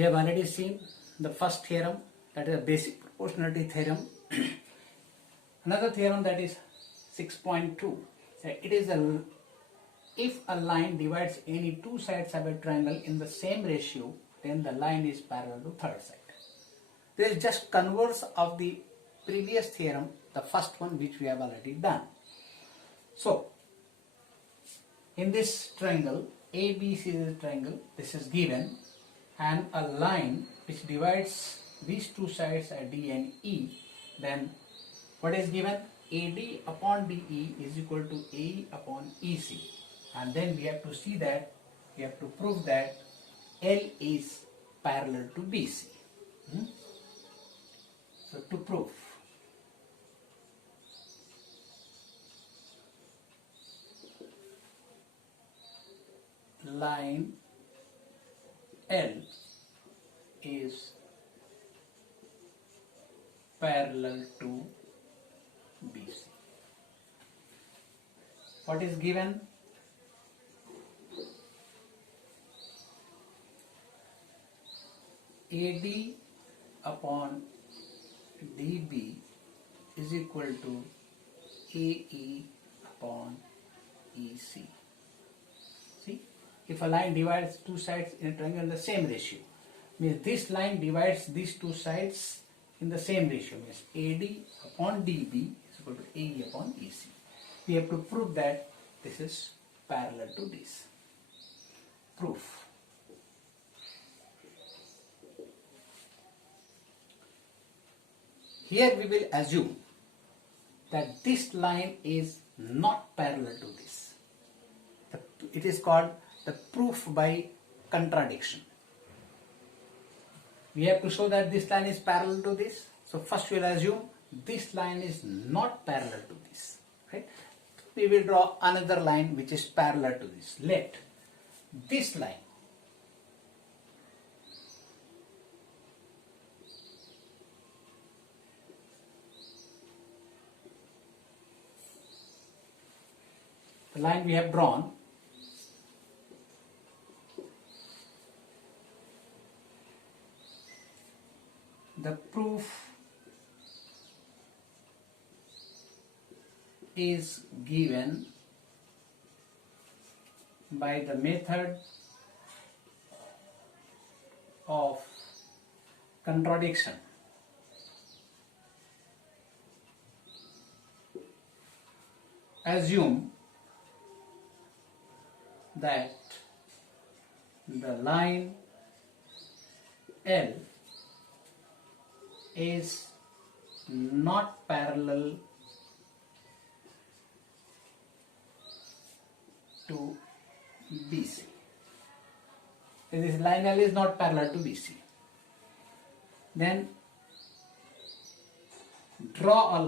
we have already seen the first theorem, that is a basic proportionality theorem. Another theorem, that is 6.2. It is if a line divides any two sides of a triangle in the same ratio, then the line is parallel to third side. This is just converse of the previous theorem, the first one which we have already done. So, in this triangle, ABC is a triangle, this is given, and a line which divides these two sides at D and E, then what is given? AD upon DE is equal to AE upon EC. And then we have to see that, we have to prove that L is parallel to BC. So to prove, line L is parallel to BC. What is given? AD upon DB is equal to AE upon EC. See, if a line divides two sides in a triangle in the same ratio, means this line divides these two sides in the same ratio, means AD upon DB is equal to AE upon EC. We have to prove that this is parallel to this. Proof. Here we will assume that this line is not parallel to this. It is called the proof by contradiction. We have to show that this line is parallel to this. So first we will assume this line is not parallel to this. Right? We will draw another line which is parallel to this. Let this line the line we have drawn the proof is given by the method of contradiction. Assume that the line L is not parallel to BC. This line L is not parallel to BC. Then draw a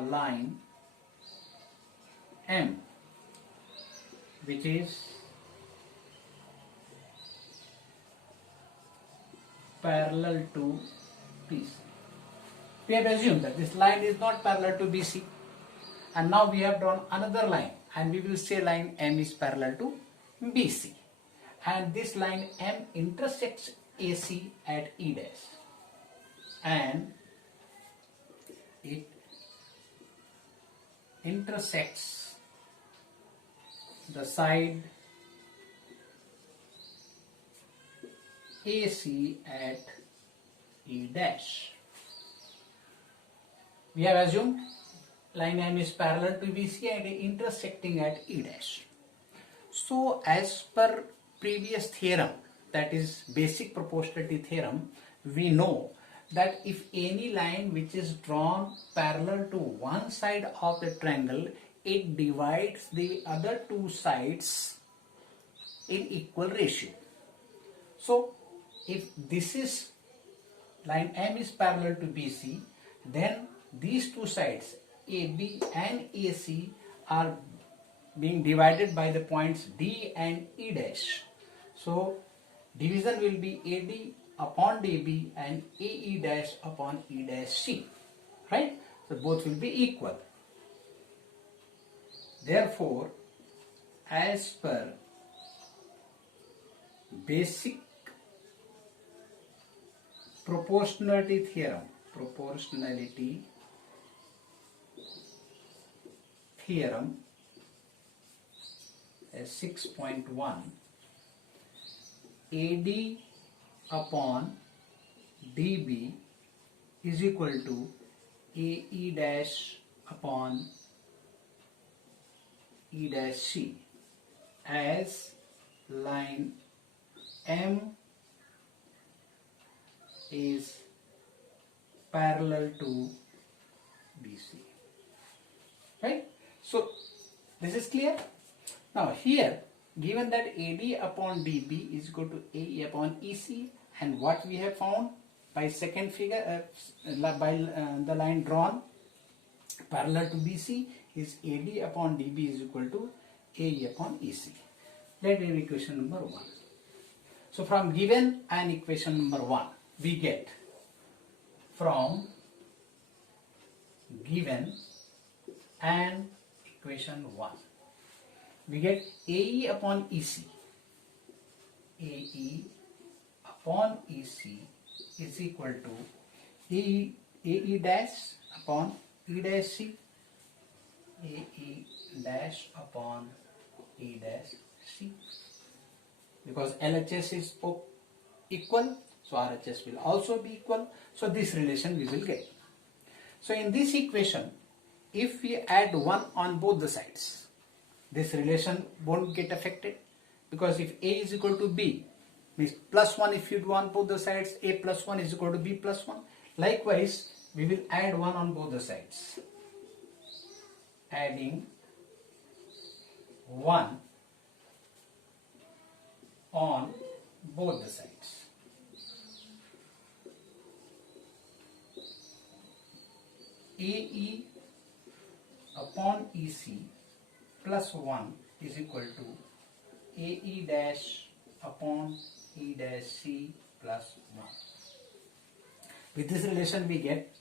line M which is parallel to BC. We have assumed that this line is not parallel to BC, and now we have drawn another line, and we will say line M is parallel to BC, and this line M intersects AC at E dash, and it intersects the side AC at E dash. We have assumed line M is parallel to BC and intersecting at E dash. So as per previous theorem, that is basic proportionality theorem, we know that if any line which is drawn parallel to one side of a triangle, it divides the other two sides in equal ratio. So if this is line M is parallel to BC, then these two sides AB and AC are being divided by the points D and E dash. So division will be AD upon DB and AE dash upon E dash C, right? So both will be equal. Therefore, as per basic proportionality theorem as 6.1, AD upon DB is equal to AE dash upon E dash C, as line M is parallel to BC. Right? So this is clear. Now here, given that AD upon DB is equal to AE upon EC, and what we have found by second figure, by the line drawn parallel to BC is AD upon DB is equal to AE upon EC. Let me equation number 1. So from given and equation number 1, we get from given and equation 1, we get AE upon EC. AE upon EC is equal to AE dash upon E dash C. AE dash upon E dash C. Because LHS is equal, so RHS will also be equal. So this relation we will get. So in this equation, if we add 1 on both the sides, this relation won't get affected, because if A is equal to B, means plus 1 if you do on both the sides, A plus 1 is equal to B plus 1. Likewise, we will add 1 on both the sides. Adding 1 on both the sides. AE upon EC plus 1 is equal to AE dash upon E dash C plus 1. With this relation we get,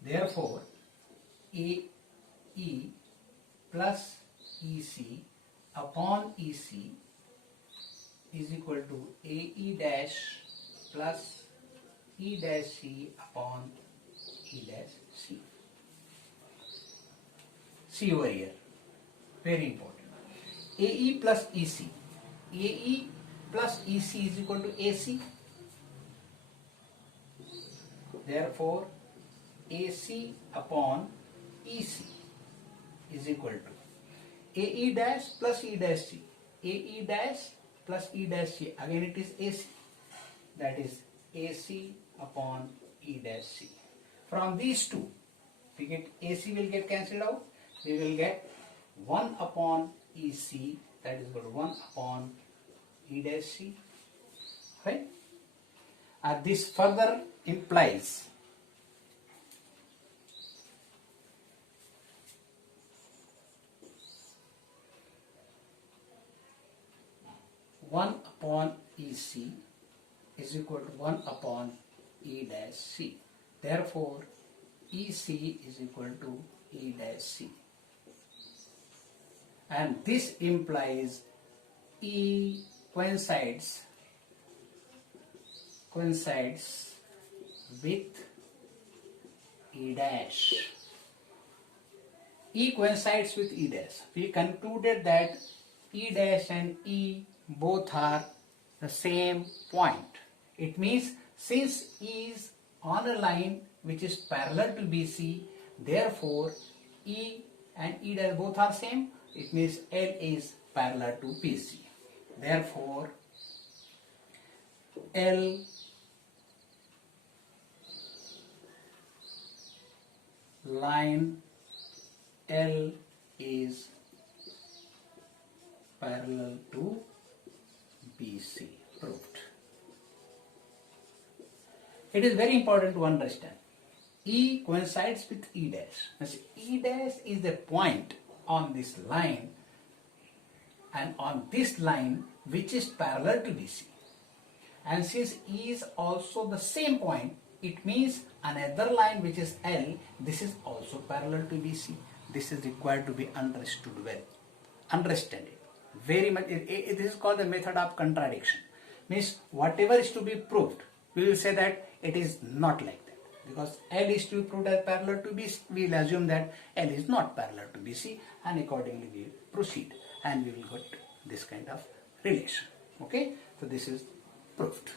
therefore, AE plus EC upon EC is equal to AE dash plus E dash C upon E dash C. See over here, very important. AE plus EC. AE plus EC is equal to AC. Therefore, AC upon EC is equal to AE dash plus E dash C. AE dash plus E dash C. Again it is AC. That is AC upon E dash C. From these two, we get AC will get cancelled out. We will get 1 upon EC, that is equal to 1 upon E dash C. Right? This further implies one upon EC is equal to 1 upon E dash C. Therefore, EC is equal to E dash C. And this implies E coincides with E dash. E coincides with E dash. We concluded that E dash and E both are the same point. It means since E is on a line which is parallel to BC, therefore E and E dash both are same. It means L is parallel to BC. Therefore, line L is parallel to BC. Proved. It is very important to understand. E coincides with E dash. E dash is the point on this line, and on this line which is parallel to BC. And since E is also the same point, it means another line which is L, this is also parallel to BC. This is required to be understood well. Understand it very much. This is called the method of contradiction. means whatever is to be proved, we will say that it is not like that. Because L is to be proved as parallel to BC, we will assume that L is not parallel to BC, and accordingly we will proceed and we will get this kind of relation. Okay, so this is proved.